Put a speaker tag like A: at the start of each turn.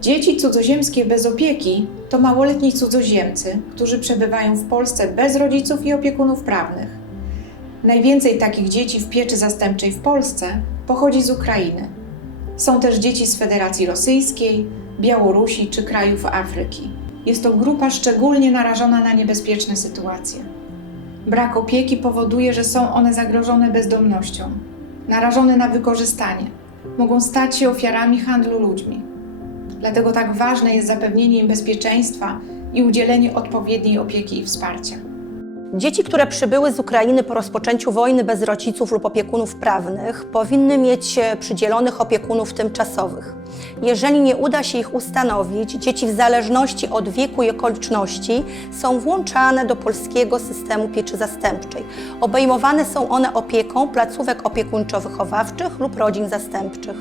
A: Dzieci cudzoziemskie bez opieki to małoletni cudzoziemcy, którzy przebywają w Polsce bez rodziców i opiekunów prawnych. Najwięcej takich dzieci w pieczy zastępczej w Polsce pochodzi z Ukrainy. Są też dzieci z Federacji Rosyjskiej, Białorusi czy krajów Afryki. Jest to grupa szczególnie narażona na niebezpieczne sytuacje. Brak opieki powoduje, że są one zagrożone bezdomnością, narażone na wykorzystanie, mogą stać się ofiarami handlu ludźmi. Dlatego tak ważne jest zapewnienie im bezpieczeństwa i udzielenie odpowiedniej opieki i wsparcia.
B: Dzieci, które przybyły z Ukrainy po rozpoczęciu wojny bez rodziców lub opiekunów prawnych, powinny mieć e, przydzielonych opiekunów tymczasowych. Jeżeli nie uda się ich ustanowić, dzieci w zależności od wieku i okoliczności są włączane do polskiego systemu pieczy zastępczej. Obejmowane są one opieką placówek opiekuńczo-wychowawczych lub rodzin zastępczych.